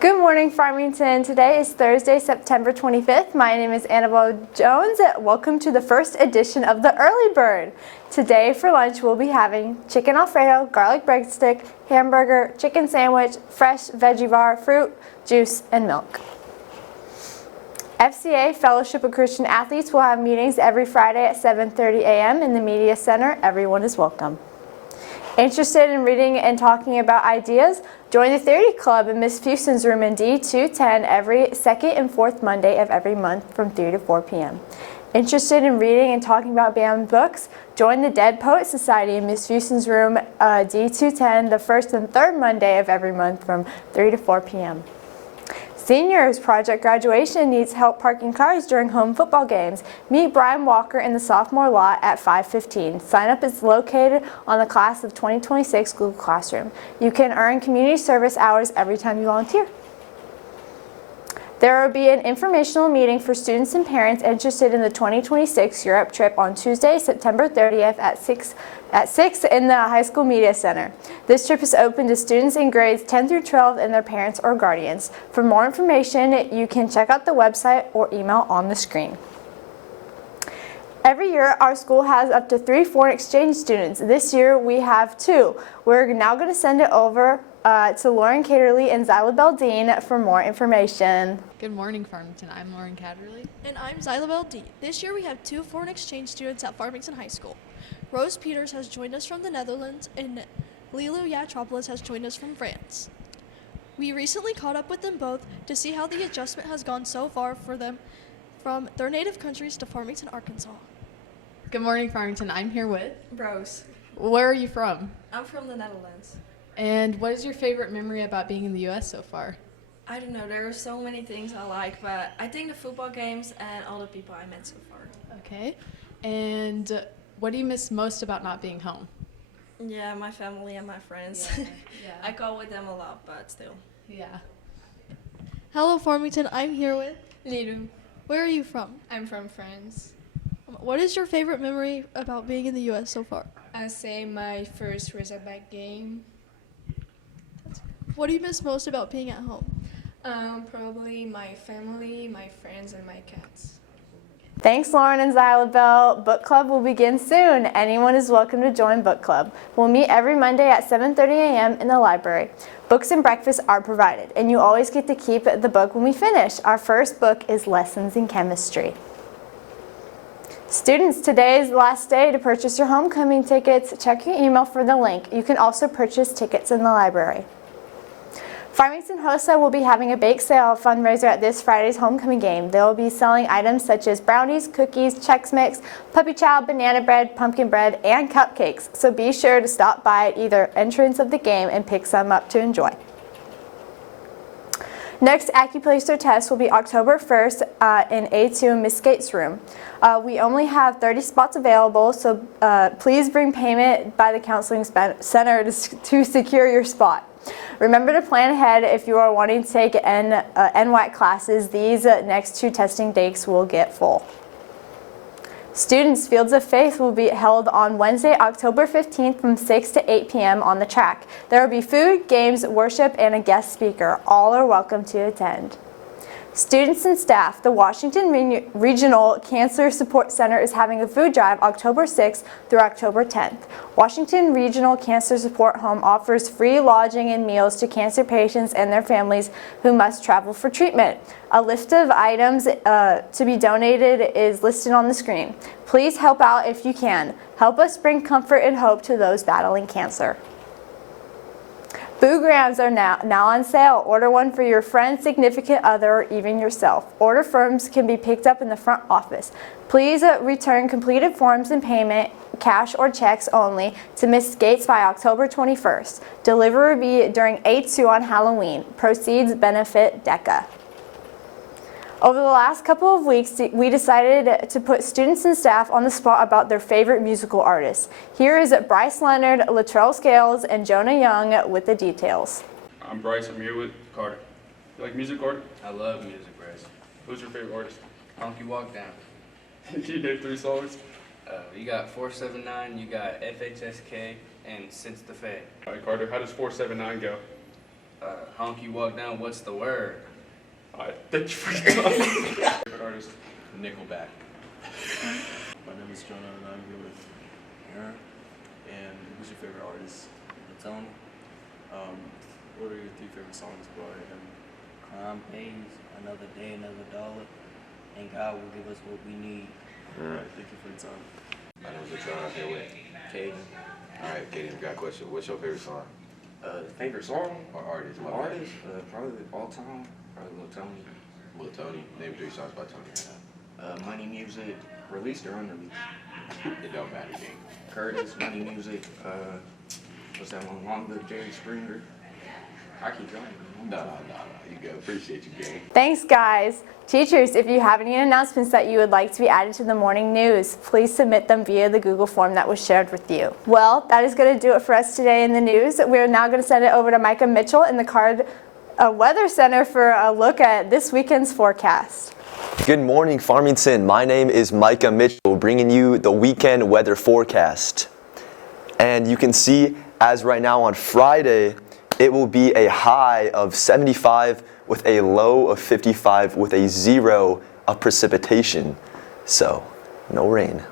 Good morning, Farmington. Today is Thursday, September 25th. My name is Annabelle Jones. Welcome to the first edition of the Early Bird. Today for lunch we'll be having chicken Alfredo, garlic breadstick, hamburger, chicken sandwich, fresh veggie bar, fruit, juice, and milk. FCA Fellowship of Christian Athletes will have meetings every Friday at 7:30 a.m. in the Media Center. Everyone is welcome. Interested in reading and talking about ideas? Join the Theory Club in Miss Fuson's room in D210 every second and fourth Monday of every month from 3 to 4 p.m. Interested in reading and talking about banned books? Join the Dead Poet Society in Miss Fuson's room D210 the first and third Monday of every month from 3 to 4 p.m. Seniors Project Graduation needs help parking cars during home football games. Meet Brian Walker in the sophomore lot at 5:15. Sign up is located on the class of 2026 Google Classroom. You can earn community service hours every time you volunteer. There will be an informational meeting for students and parents interested in the 2026 Europe trip on Tuesday, September 30th at 6 in the High School Media Center. This trip is open to students in grades 10 through 12 and their parents or guardians. For more information, you can check out the website or email on the screen. Every year, our school has up to 3 foreign exchange students. This year, we have 2. We're now going to send it over to Lauren Caterly and Zyla Beldine for more information. Good morning, Farmington. I'm Lauren Caterly. And I'm Zyla Beldine. This year we have 2 foreign exchange students at Farmington High School. Rose Peters has joined us from the Netherlands and Lilu Yatropoulos has joined us from France. We recently caught up with them both to see how the adjustment has gone so far for them from their native countries to Farmington, Arkansas. Good morning, Farmington. I'm here with Rose. Where are you from? I'm from the Netherlands. And what is your favorite memory about being in the U.S. so far? I don't know, there are so many things I like, but I think the football games and all the people I met so far. Okay. And what do you miss most about not being home? Yeah, my family and my friends. Yeah. I call with them a lot, but still. Yeah. Hello, Farmington. I'm here with Lilu. Where are you from? I'm from France. What is your favorite memory about being in the U.S. so far? I say my first Razorback game. What do you miss most about being at home? Probably my family, my friends, and my cats. Thanks, Lauren and Zyla Bell. Book Club will begin soon. Anyone is welcome to join Book Club. We'll meet every Monday at 7:30 a.m. in the library. Books and breakfast are provided, and you always get to keep the book when we finish. Our first book is Lessons in Chemistry. Students, today is the last day to purchase your homecoming tickets. Check your email for the link. You can also purchase tickets in the library. Farmington HOSA will be having a bake sale fundraiser at this Friday's homecoming game. They will be selling items such as brownies, cookies, Chex Mix, puppy chow, banana bread, pumpkin bread, and cupcakes. So be sure to stop by at either entrance of the game and pick some up to enjoy. Next acupuncture test will be October 1st in A2 in Miss Gates' room. We only have 30 spots available, so please bring payment by the counseling center to secure your spot. Remember to plan ahead if you are wanting to take NWAC classes. These next 2 testing dates will get full. Students' Fields of Faith will be held on Wednesday, October 15th from 6 to 8 p.m. on the track. There will be food, games, worship, and a guest speaker. All are welcome to attend. Students and staff, the Washington Regional Cancer Support Center is having a food drive October 6th through October 10th. Washington Regional Cancer Support Home offers free lodging and meals to cancer patients and their families who must travel for treatment. A list of items to be donated is listed on the screen. Please help out if you can. Help us bring comfort and hope to those battling cancer. Boograms are now on sale. Order one for your friend, significant other, or even yourself. Order forms can be picked up in the front office. Please return completed forms and payment, cash or checks only, to Ms. Gates by October 21st. Delivery will be during A2 on Halloween. Proceeds benefit DECA. Over the last couple of weeks, we decided to put students and staff on the spot about their favorite musical artists. Here is Bryce Leonard, Latrell Scales, and Jonah Young with the details. I'm Bryce. I'm here with Carter. You like music, Carter? I love music, Bryce. Who's your favorite artist? Honky Walk Down. Can you name 3 songs? You got 479, you got FHSK, and Since the Fae. All right, Carter, how does 479 go? Honk, you walk down, what's the word? Alright, thank you for your time. Favorite artist? Nickelback. My name is Jonah and I'm here with Aaron. And who's your favorite artist? Tony. What are your 3 favorite songs by him? Crime pays, another day, another dollar, and God will give us what we need. Alright, thank you for your time. My name is John. I'm here with Caden. Alright, Katie, we got a question. What's your favorite song? Favorite song? Or artist? My bad. Artist? Probably all time. Probably Lil Tony. Lil Tony. Name 3 songs by Tony right Money Music, released or unreleased? now. It don't matter, King. Curtis, Money Music, what's that one? Long Live Jerry Springer. I keep going. No. You good. Appreciate you, King. Thanks, guys. Teachers, if you have any announcements that you would like to be added to the morning news, please submit them via the Google form that was shared with you. Well, that is going to do it for us today in the news. We're now going to send it over to Micah Mitchell in the Card Weather Center for a look at this weekend's forecast. Good morning, Farmington. My name is Micah Mitchell, bringing you the weekend weather forecast. And you can see, as right now on Friday, it will be a high of 75 with a low of 55 with a 0 of precipitation. So, no rain.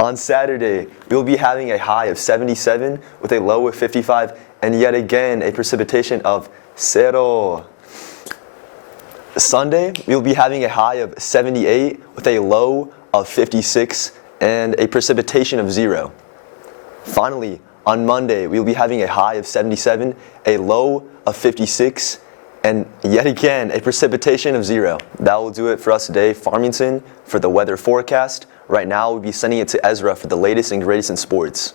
On Saturday, we'll be having a high of 77 with a low of 55 and yet again a precipitation of 0. Sunday, we'll be having a high of 78 with a low of 56 and a precipitation of 0. Finally, on Monday, we'll be having a high of 77, a low of 56, and yet again, a precipitation of 0. That will do it for us today, Farmington, for the weather forecast. Right now, we'll be sending it to Ezra for the latest and greatest in sports.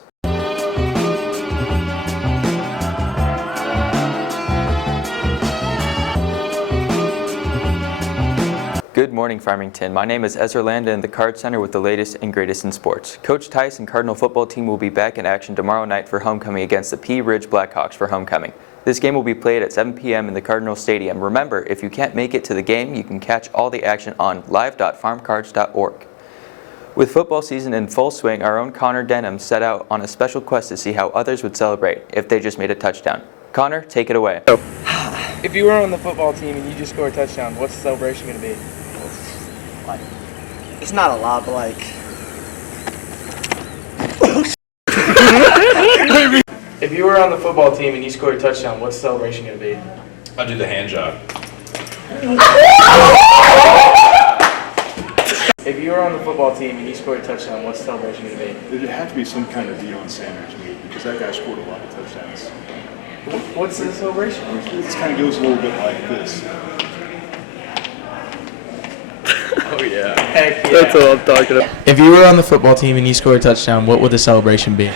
Good morning, Farmington. My name is Ezra Landa in the Card Center with the latest and greatest in sports. Coach Tice and Cardinal football team will be back in action tomorrow night for homecoming against the Pea Ridge Blackhawks for homecoming. This game will be played at 7 p.m. in the Cardinal Stadium. Remember, if you can't make it to the game, you can catch all the action on live.farmcards.org. With football season in full swing, our own Connor Denham set out on a special quest to see how others would celebrate if they just made a touchdown. Connor, take it away. If you were on the football team and you just scored a touchdown, what's the celebration going to be? It's not a lot, but like... If you were on the football team and you scored a touchdown, what's the celebration going to be? I'll do the hand job. If you were on the football team and you scored a touchdown, what's the celebration going to be? It'd have to be some kind of Deion Sanders meet because that guy scored a lot of touchdowns. What's the celebration? It kind of goes a little bit like this. Oh, yeah. Heck yeah. That's what I'm talking about. If you were on the football team and you scored a touchdown, what would the celebration be?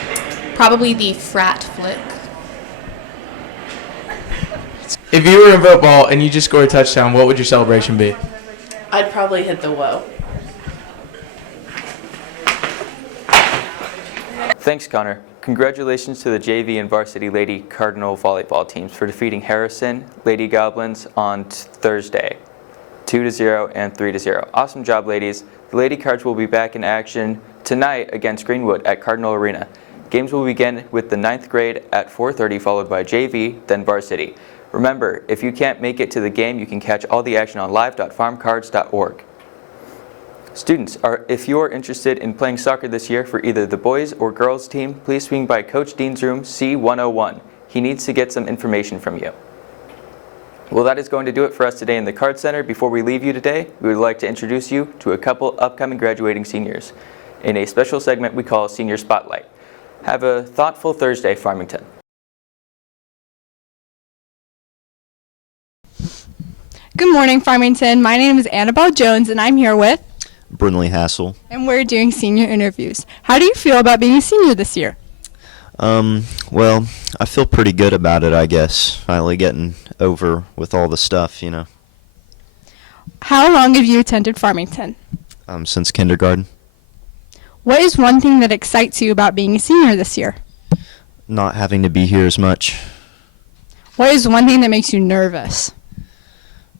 Probably the frat flick. If you were in football and you just scored a touchdown, what would your celebration be? I'd probably hit the whoa. Thanks, Connor. Congratulations to the JV and varsity Lady Cardinal volleyball teams for defeating Harrison Lady Goblins on Thursday, 2-0 and 3-0. Awesome job, ladies. The Lady Cards will be back in action tonight against Greenwood at Cardinal Arena. Games will begin with the 9th grade at 4:30, followed by JV, then varsity. Remember, if you can't make it to the game, you can catch all the action on live.farmcards.org. Students, if you are interested in playing soccer this year for either the boys or girls team, please swing by Coach Dean's room C101. He needs to get some information from you. Well, that is going to do it for us today in the Card Center. Before we leave you today, we would like to introduce you to a couple upcoming graduating seniors in a special segment we call Senior Spotlight. Have a thoughtful Thursday, Farmington. Good morning, Farmington. My name is Annabelle Jones, and I'm here with Brynley Hassel. And we're doing senior interviews. How do you feel about being a senior this year? Well, I feel pretty good about it, I guess. Finally getting over with all the stuff, you know. How long have you attended Farmington? Since kindergarten. What is one thing that excites you about being a senior this year? Not having to be here as much. What is one thing that makes you nervous?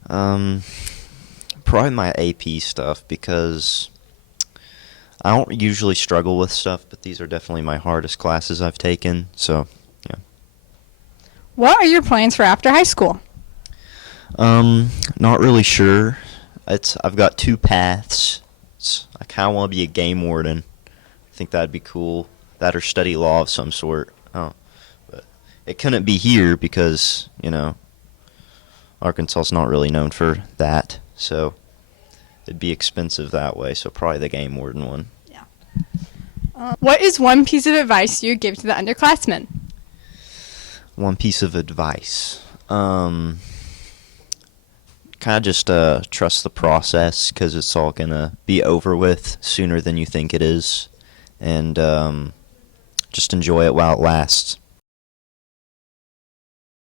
Probably my AP stuff, because I don't usually struggle with stuff, but these are definitely my hardest classes I've taken, so, yeah. What are your plans for after high school? Not really sure. I've got two paths. I kind of want to be a game warden. I think that'd be cool. That or study law of some sort. Oh, but it couldn't be here because, Arkansas's not really known for that. So it'd be expensive that way. So probably the game warden one. What is one piece of advice you would give to the underclassmen? One piece of advice. Kind of just trust the process because it's all going to be over with sooner than you think it is. And just enjoy it while it lasts.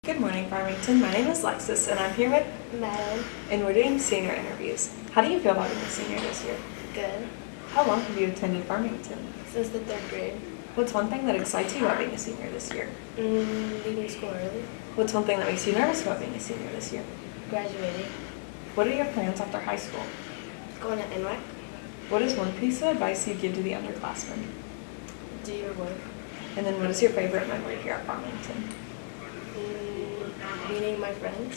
Good morning, Farmington. My name is Lexus, and I'm here with Madeline. and we're doing senior interviews. How do you feel about being a senior this year? Good. How long have you attended Farmington? Since the 3rd grade. What's one thing that excites you about being a senior this year? Leaving school early. What's one thing that makes you nervous about being a senior this year? Graduating. What are your plans after high school? Going to NWAC. What is one piece of advice you give to the underclassmen? Do your work. And then what is your favorite memory here at Farmington? Meeting my friends.